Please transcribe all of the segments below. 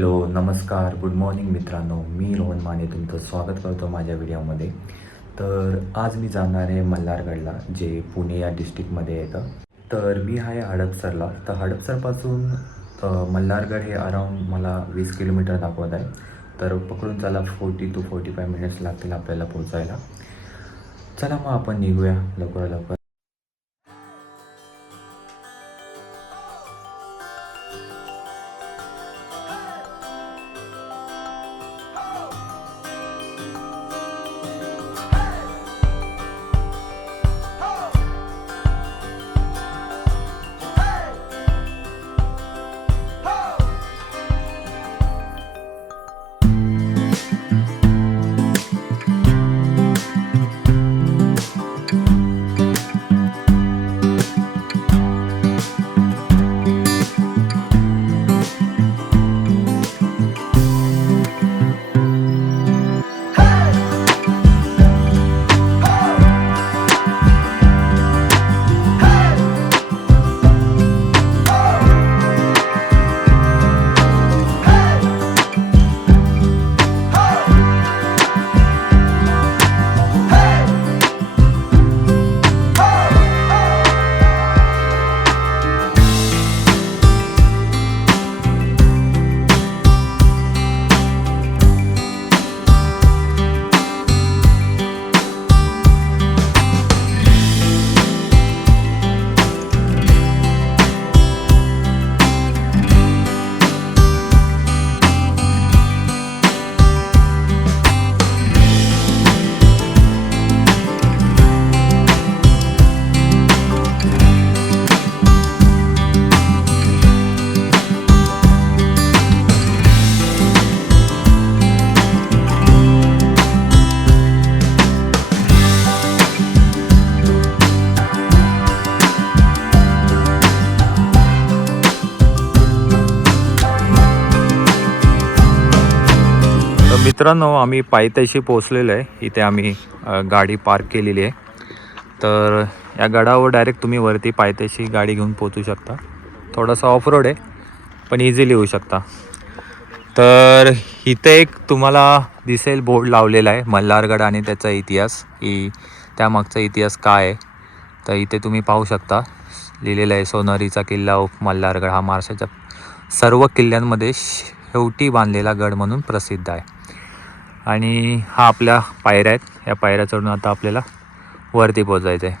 Hello नमस्कार good morning मित्रांनो. मी रोहन माने तुमचं स्वागत करतो माझ्या व्हिडिओमध्ये. तर आज मी जाणार आहे मल्हारगडला जे पुणे या डिस्ट्रिक्टमध्ये येतं तर मी आहे हडपसरला. तर हडपसरपासून मल्हारगड हे अराऊंड मला वीस किलोमीटर दाखवत आहे. तर पकडून चला forty two forty five minutes लागतील आपल्याला पोचायला चला मग आपण निघूया लवकर लवकर. मित्रांनो आम्ही पायथ्याशी पोचलेलो आहे. इथे आम्ही गाडी पार्क केलेली आहे. तर या गडावर डायरेक्ट तुम्ही वरती पायथ्याशी गाडी घेऊन पोचू शकता. थोडासा ऑफ रोड आहे पण इझिली होऊ शकता. तर इथे एक तुम्हाला दिसेल बोर्ड लावलेला आहे मल्हारगड आणि त्याचा इतिहास. की त्यामागचा इतिहास काय आहे तर इथे तुम्ही पाहू शकता. लिहिलेलं आहे सोनारीचा किल्ला ऑफ मल्हारगड. हा महाराष्ट्राच्या सर्व किल्ल्यांमध्ये शेवटी बांधलेला गड म्हणून प्रसिद्ध आहे. आणि हा आपल्या पायऱ्या आहेत. या पायऱ्या चढून आता आपल्याला वरती पोचायचं आहे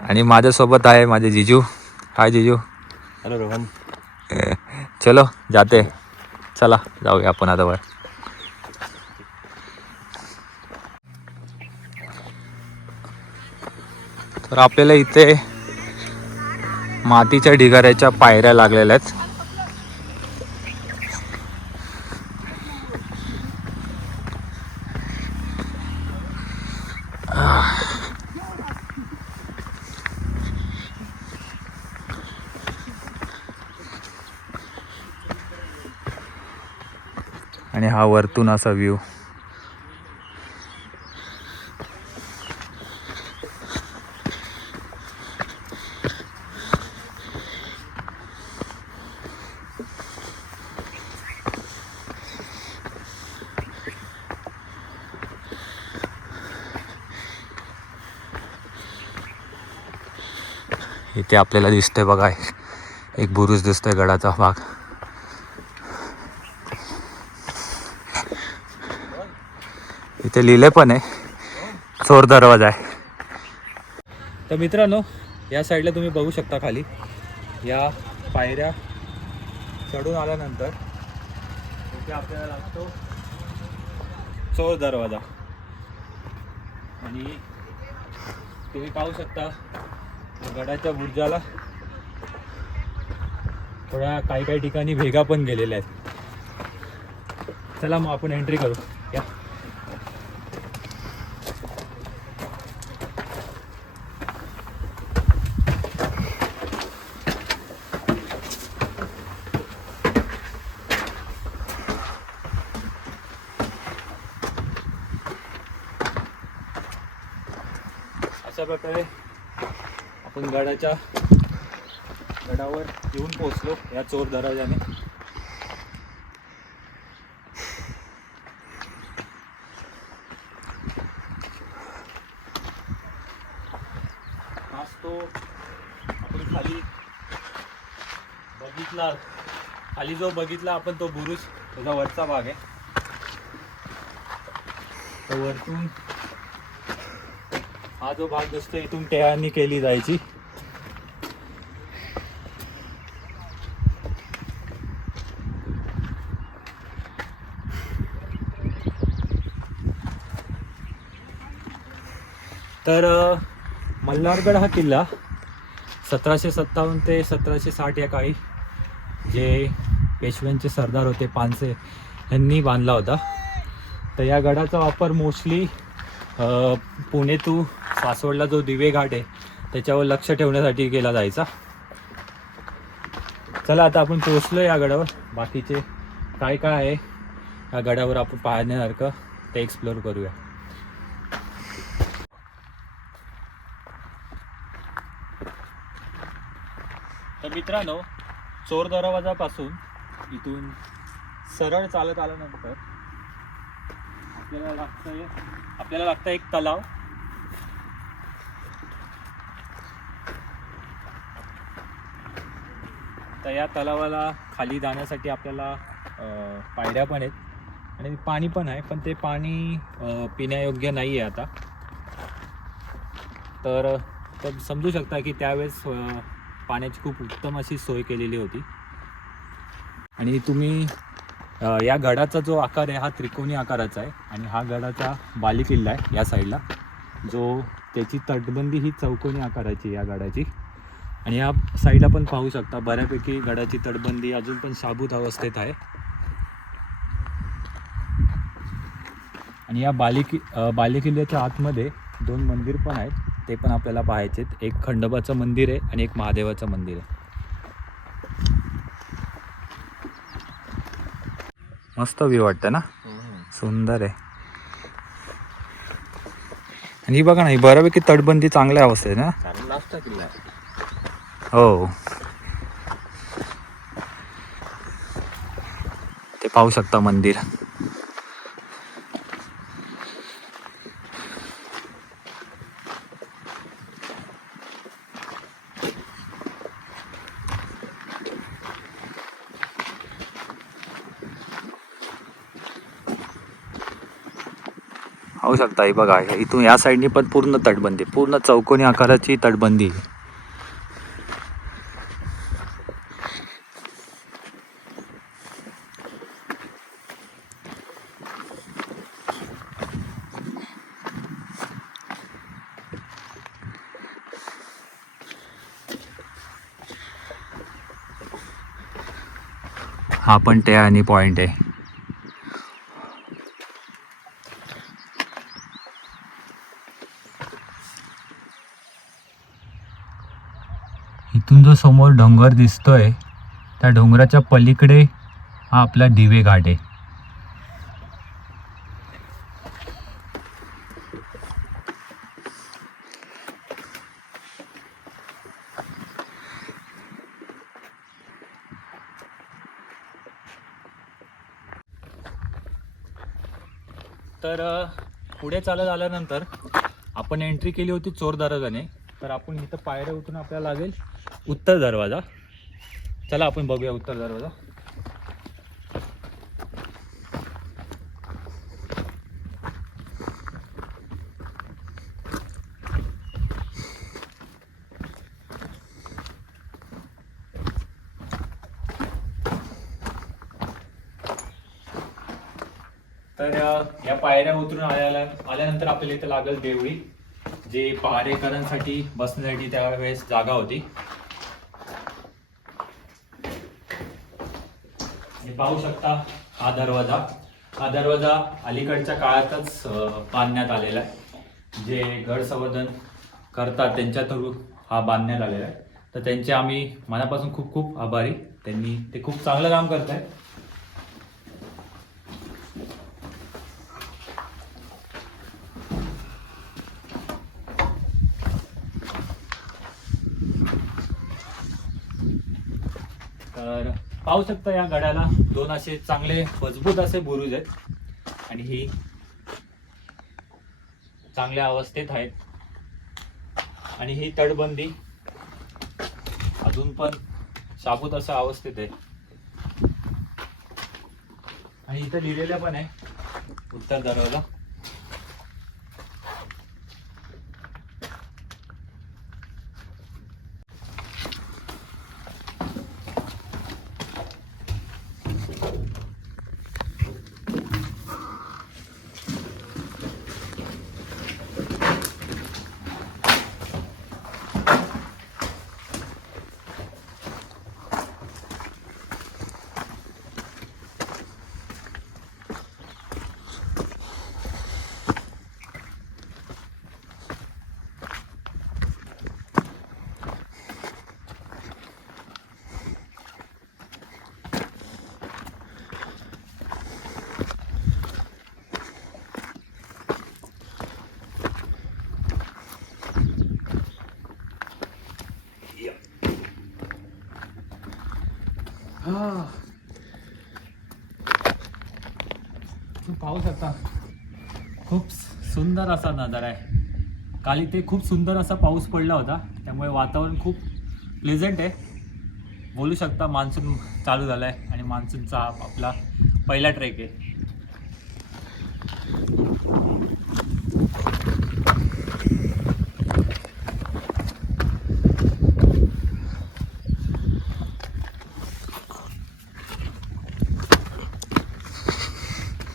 आणि माझ्यासोबत आहे माझे जिजू. हाय जिजू. हॅलो रोहन चलो जाते. चला जाऊया आपण आता वर तर आपल्याला इथे मातीच्या ढिगाऱ्याच्या पायऱ्या लागलेल्या आहेत. हा वरतून असा व्ह्यू इथे आपल्याला दिसतंय बघा एक बुरुज दिसतोय गडाचा भाग. इथे लिहिले पण आहे. चोर दरवाजा आहे. तर मित्रांनो या साईडला तुम्ही बघू शकता खाली. या पायऱ्या चढून आल्यानंतर इथे आपल्याला लागतो चोर दरवाजा. आणि तुम्ही पाहू शकता गडाच्या बुर्जाला थोड्या काही काही ठिकाणी भेगा पण गेलेल्या आहेत. चला मग आपण एंट्री करू. या अशा प्रकारे आपण गडाच्या गडावर येऊन पोहोचलो या चोर दराजाने. आज तो आपण खाली बघितला खाली जो बघितला आपण तो बुरुज त्याचा वरचा भाग आहे. तर वरतून हा जो भाग दिसतो इथून टेहानी केली जायची. तर मल्हारगड हा किल्ला सतराशे सत्तावन्न ते सतराशे साठ या काळी जे पेशव्यांचे सरदार होते पानसे यांनी बांधला होता. तर या गडाचा वापर मोस्टली पुणे टू सासवडला जो दिवे घाट आहे त्याच्यावर लक्ष ठेवण्यासाठी केला जायचा. चला आता आपण पोचलो या गडावर. बाकीचे काय काय आहे या गडावर आपण पाहण्यासारखं ते एक्सप्लोअर करूया. तर मित्रांनो चोर दरवाजापासून इथून सरळ चालत आल्यानंतर आपल्याला लागतं आपल्याला लागतं एक तलाव. तर या तलावाला खाली जाण्यासाठी आपल्याला पायऱ्या पण आहेत आणि पाणी पण आहे पण ते पाणी पिण्यायोग्य नाही आहे आता. तर समजू शकता की त्यावेळेस पाण्याची खूप उत्तम अशी सोय केलेली होती. आणि तुम्ही या गडाचा जो आकार आहे हा त्रिकोणी आकाराचा आहे आणि हा गडाचा बालेकिल्ला आहे या साईडला. जो त्याची तटबंदी ही चौकोनी आकाराची या गडाची. आणि या साईडला पण पाहू शकता बऱ्यापैकी गडाची तटबंदी अजून पण शाबूत अवस्थेत आहे. आणि या बालिकी अ, बालेकिल्ल्याच्या आतमध्ये दोन मंदिर पण आहेत. ते पण आपल्याला पाहायचे आहेत एक खंडोबाचं मंदिर आहे आणि एक महादेवाचं मंदिर आहे. मस्त व्ह्यू वाटतं ना? सुंदर आहे. आणि ही बघा ना ही बऱ्यापैकी तटबंदी चांगल्या अवस्थेत ना? हो. ते पाहू शकता मंदिर. शकता हे बघा इथून या साईडनी पण पूर्ण तटबंदी पूर्ण चौकोनी आकाराची तटबंदी आहे. हा पण ते आणि पॉइंट आहे इथून जो समोर डोंगर दिसतोय त्या डोंगराच्या पलीकडे हा आपला दिवे घाट आहे. तर पुढे चालत आल्यानंतर आपण एंट्री केली होती चोरदारजाने. तर आपण इथं पायऱ्या उतरून आपल्याला लागेल. उत्तर दरवाजा. चला आपण बघूया उत्तर दरवाजा. तर या पायऱ्या उतरून आल्याला आल्यानंतर आपल्याला इथं लागेल देवळी जे पहारेकरांसाठी बसण्यासाठी त्यावेळेस जागा होती. पाहू शकता हा दरवाजा. हा दरवाजा अलीकडच्या काळातच बांधण्यात आलेला आहे. जे गड संवर्धन करतात त्यांच्या थ्रू हा बांधण्यात आलेला आहे. तर त्यांचे आम्ही मनापासून खूप खूप आभारी. त्यांनी ते खूप चांगलं काम करत आहेत लावू शकता या गड्याला दोन असे चांगले मजबूत असे बुरुज आहेत. आणि ही चांगल्या अवस्थेत आहेत. आणि ही तटबंदी अजून पण शाबूत अशा अवस्थेत आहे. आणि इथं लिहिलेलं पण आहे उत्तर दरवाजा. पाहू शकता. खूप सुंदर असा नजारा आहे. काल इथे खूप सुंदर असा पाऊस पडला होता. त्यामुळे वातावरण खूप प्लेझंट आहे. बोलू शकता मान्सून चालू झाला आहे आणि मान्सूनचा हा आपला पहिला ट्रेक आहे.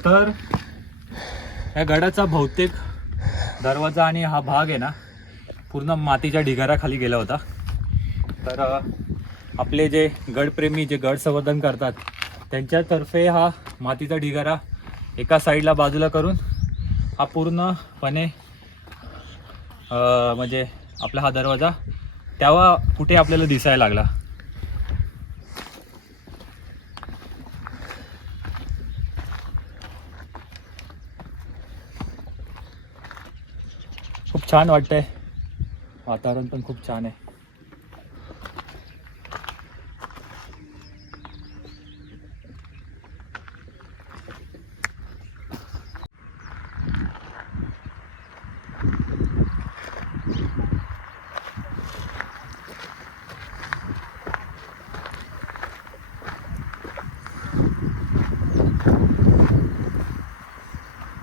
तर या गडाचा बहुतेक दरवाजा आणि हा भाग आहे ना पूर्ण मातीच्या ढिगाराखाली गेला होता. तर आपले जे गडप्रेमी जे गड संवर्धन करतात त्यांच्यातर्फे हा मातीचा ढिगारा एका साईडला बाजूला करून हा पूर्णपणे म्हणजे आपला हा दरवाजा तेव्हा कुठे आपल्याला दिसायला लागला. छान वाटतंय. वातावरण पण खूप छान आहे.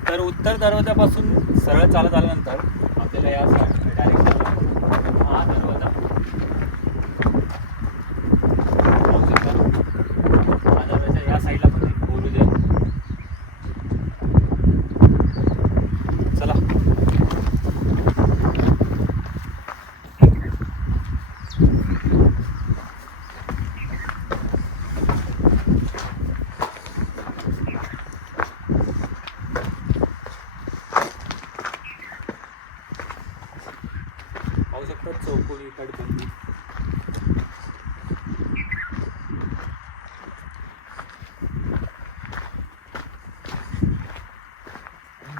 तर उत्तर दरवाजापासून सरळ चालत आल्यानंतर आपल्याला या डायरेक्ट हा दरवाजा पाहू शकता. हा दरवाजा या साईडला पण एक बुरुज आहे चला पाहू शकता चौकोनी तटबंदी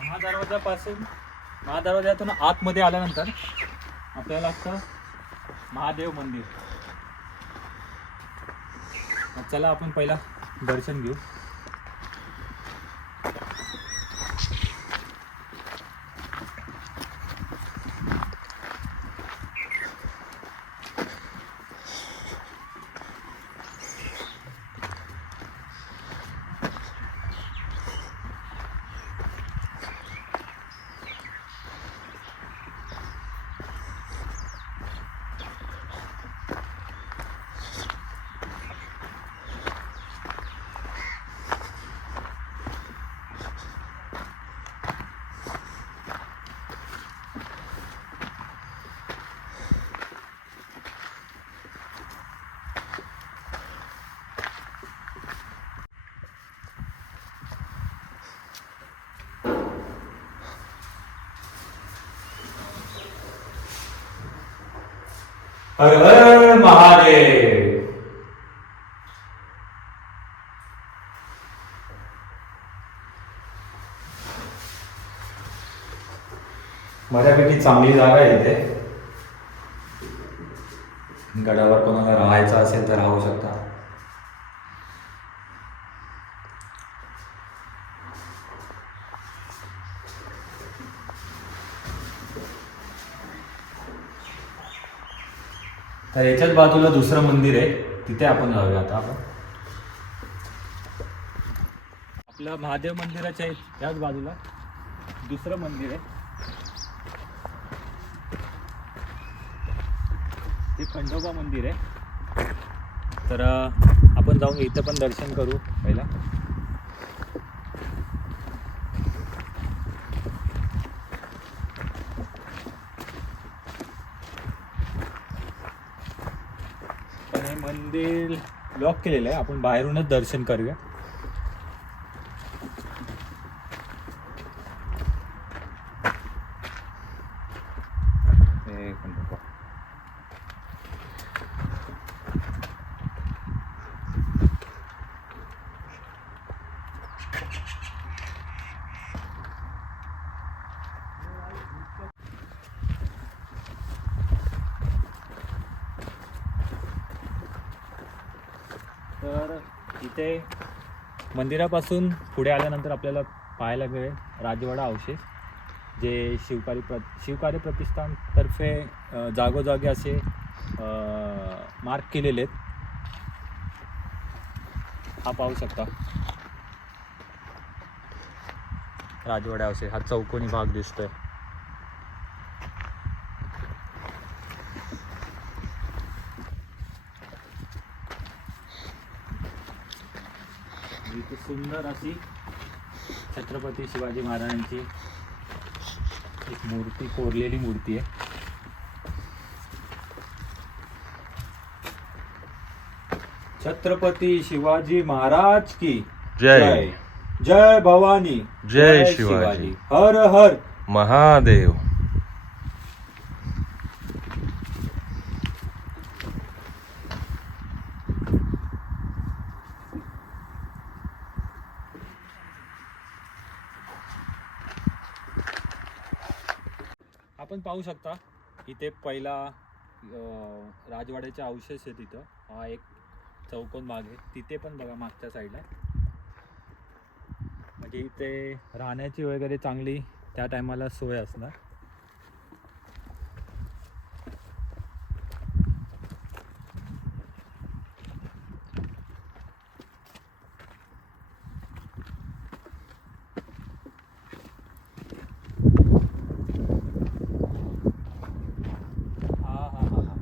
महादरवाजापासून महादरवाजातून आतमध्ये आल्यानंतर आपल्याला लागतं महादेव मंदिर. मग चला आपण पहिला दर्शन घेऊ. हर हर महादेव. बऱ्यापैकी चांगली जागा आहे इथे. गडावर कोणाला राहायचं असेल तर राहू शकता. तर याच्याच बाजूला दुसरं मंदिर आहे. तिथे आपण जाऊया आता आपण. आपलं महादेव मंदिराच्या त्याच बाजूला दुसरं मंदिर आहे. ते खंडोबा मंदिर आहे. तर आपण जाऊन इथं पण दर्शन करू पहिला पण हे मंदिर ब्लॉक केलेलं आहे. आपण बाहेरूनच दर्शन करूया हे खंडोबा. तर ते मंदिरापासून पुढे आल्यानंतर आपल्याला पाहायला मिळेल राजवाडा अवशेष जे शिवकारी प्र शिवकार्य प्रतिष्ठानतर्फे अ, जागोजागी असे मार्क केलेले आहेत. हा पाहू शकता. राजवाडा अवशेष हा चौकोनी भाग दिसतोय. इथे सुंदर अशी छत्रपती शिवाजी महाराजांची एक मूर्ती कोरलेली मूर्ती आहे. छत्रपती शिवाजी महाराज की जय. जय. भवानी. जय शिवाजी. हर हर. महादेव आपण पाहू शकता इथे पहिला राजवाड्याचे अवशेष आहे तिथं. हा एक चौकोन भाग आहे. तिथे पण बघा मागच्या साईडला म्हणजे इथे राहण्याची वगैरे चांगली त्या टायमाला सोय असणार हा हा हा हा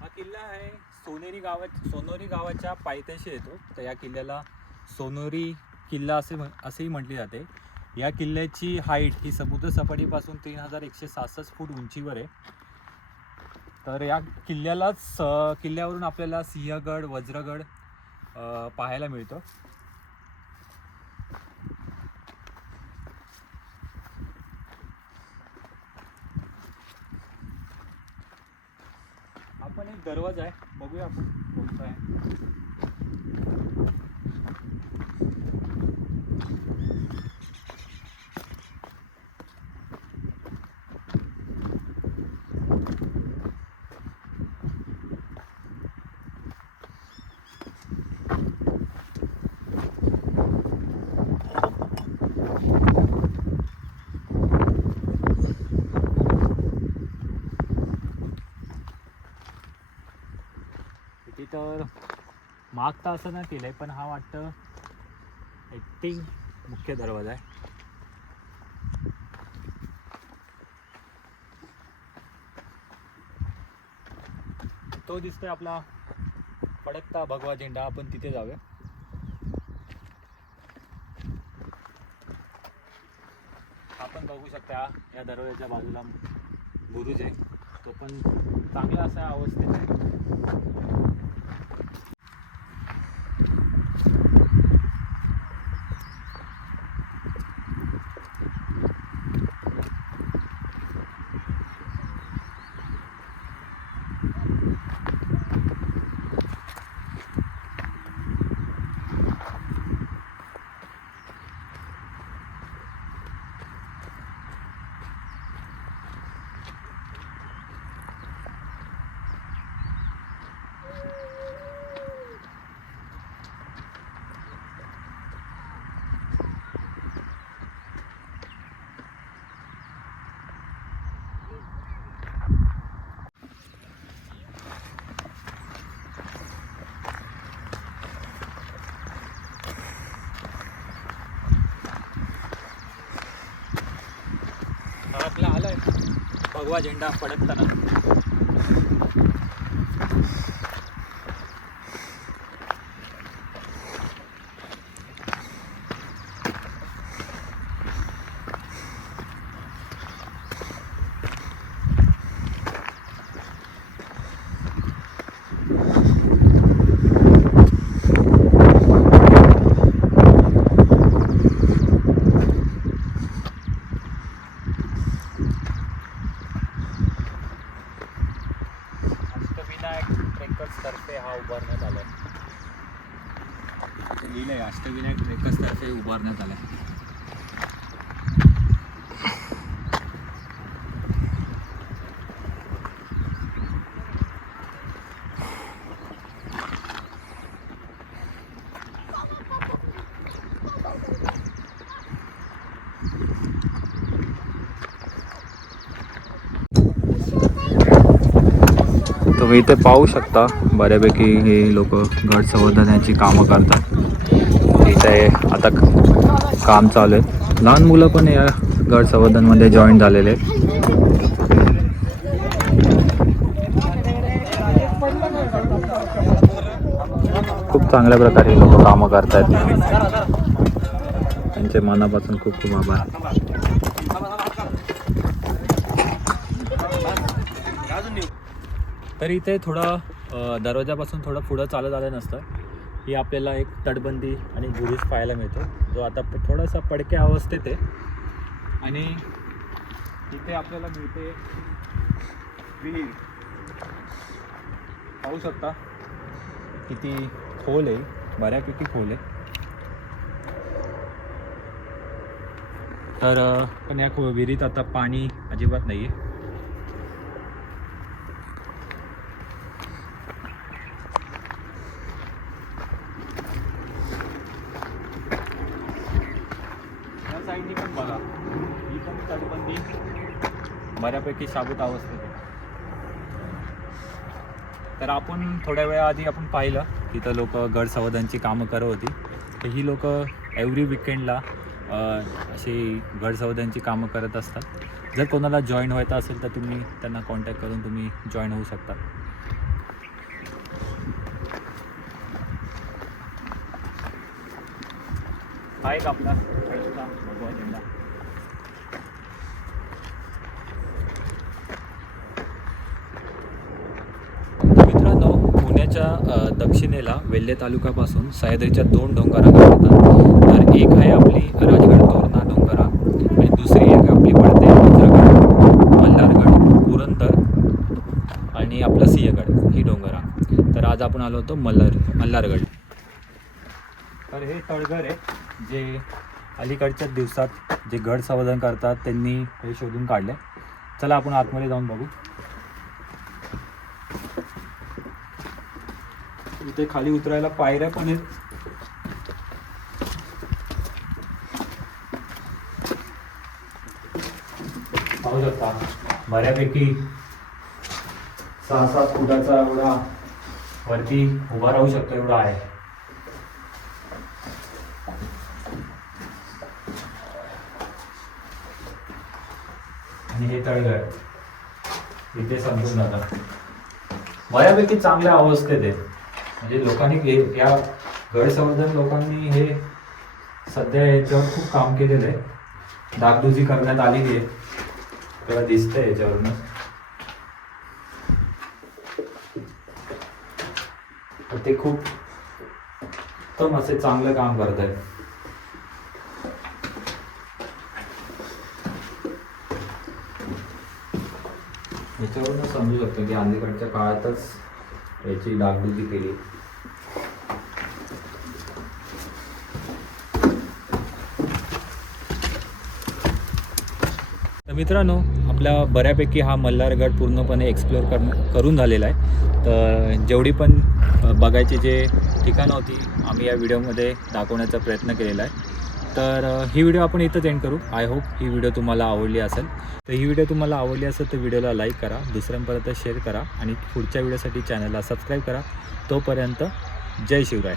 हा किल्ला आहे. सोनेरी गावात सोनोरी गावाच्या पायथ्याशी येतो. तर या किल्ल्याला सोनोरी किल्ला असे म्हण असेही म्हटले जाते. या किल्ल्याची हाईट ही समुद्रसपाटीपासून तीन हजार एकशे सहासष्ट फूट उंचीवर आहे. तर या किल्ल्यालाच किल्ल्यावरून आपल्याला सिंहगड वज्रगड पाहायला मिळतो हा पण एक दरवाजा आहे. बघूया आपण कोणता आहे इथे तर आत्ता असं नाही केलं आहे पण हा वाटतं आय थिंक मुख्य दरवाजा आहे. तो दिसतोय आपला पडकता भगवा झेंडा आपण तिथे जाऊया. आपण बघू शकता या दरवाजाच्या बाजूला बुरुज आहे. तो पण चांगला असा अवस्थेत आहे. भगवा झेंडा फडकताना. तुम्ही इथे पाहू शकता बऱ्यापैकी हे लोक गड संवर्धनाची कामं करतात. इथे आता काम चालू आहे. लहान मुलं पण या गड संवर्धनमध्ये जॉईन झालेले आहेत. खूप चांगल्या प्रकारे लोक कामं करतात त्यांचे मनापासून खूप खूप आभार. तर इथे थोडं दरवाजापासून थोडं पुढं चालत आलं नसतं. ही आपल्याला एक तटबंदी आणि गुरुज पाहायला मिळतो. जो आता थोडासा पडक्या अवस्थेत आहे. आणि इथे आपल्याला मिळते विहीर. पाहू शकता किती खोल आहे. बऱ्यापैकी खोल आहे. तर पण या खो- विहिरीत आता पाणी अजिबात नाही आहे या साईडनी पण बघा ही पण तटबंदी बऱ्यापैकी साबूत अवस्थेत तर आपण थोड्या वेळाआधी आपण पाहिलं तिथं लोक गड संवर्धनची कामं करत होती. तर ही लोक एव्हरी विकेंडला अशी गड संवर्धनची कामं करत असतात. जर कोणाला जॉईन व्हायचं असेल तर तुम्ही त्यांना कॉन्टॅक्ट करून तुम्ही जॉईन होऊ शकता. हा एक आपला खेळता भगवा झेंडा मित्रांनो पुण्याच्या अ, दक्षिणेला वेल्हे तालुक्यापासून सह्याद्रीच्या दोन डोंगरा पडतात. तर एक आहे आपली राजगड तोरणा डोंगरा आणि दुसरी एक आपली पडते मित्रगड मल्हारगड पुरंदर आणि आपला सिंहगड ही डोंगरा. तर आज आपण आलो होतो मल्हार मल्हारगड. तर हे तळघर आहे जे अलीकडच्याच दिवसात जे गड संवर्धन करतात त्यांनी हे शोधून काढले चला आपण आतमध्ये जाऊन बघू. इथे खाली उतरायला पायऱ्या पण आहेत. पाहू शकता बऱ्यापैकी सहा सात फुटाचा एवढा वरती उभा राहू शकतो एवढा आहे. आणि हे तळगळ इथे समजून जातं बऱ्यापैकी चांगल्या अवस्थेत आहे. म्हणजे लोकांनी या गैरसंवर्धन लोकांनी हे सध्या याच्यावर खूप काम केलेलं आहे. दागदुजी करण्यात आलेली आहे. तेव्हा दिसतंय याच्यावरनं. तर ते खूप उत्तम असे चांगलं काम करत आहेत. याच्यावरूनच समजू शकतो की अलीकडच्या काळातच याची डागडुजी केली. तर मित्रांनो आपला बऱ्यापैकी हा मल्हारगड पूर्णपणे एक्सप्लोअर कर करून झालेला आहे. तर जेवढी पण बघायची जे ठिकाणं होती आम्ही या व्हिडिओमध्ये दाखवण्याचा प्रयत्न केलेला आहे. तर ही व्हिडिओ आपण इथंच एंड करू. आय होप ही व्हिडिओ तुम्हाला आवडली असेल. तर ही व्हिडिओ तुम्हाला आवडली असेल तर व्हिडिओला लाईक करा. दुसऱ्यांपर्यंत शेअर करा. आणि पुढच्या व्हिडिओसाठी चॅनलला सबस्क्राईब करा. तोपर्यंत जय शिवराय.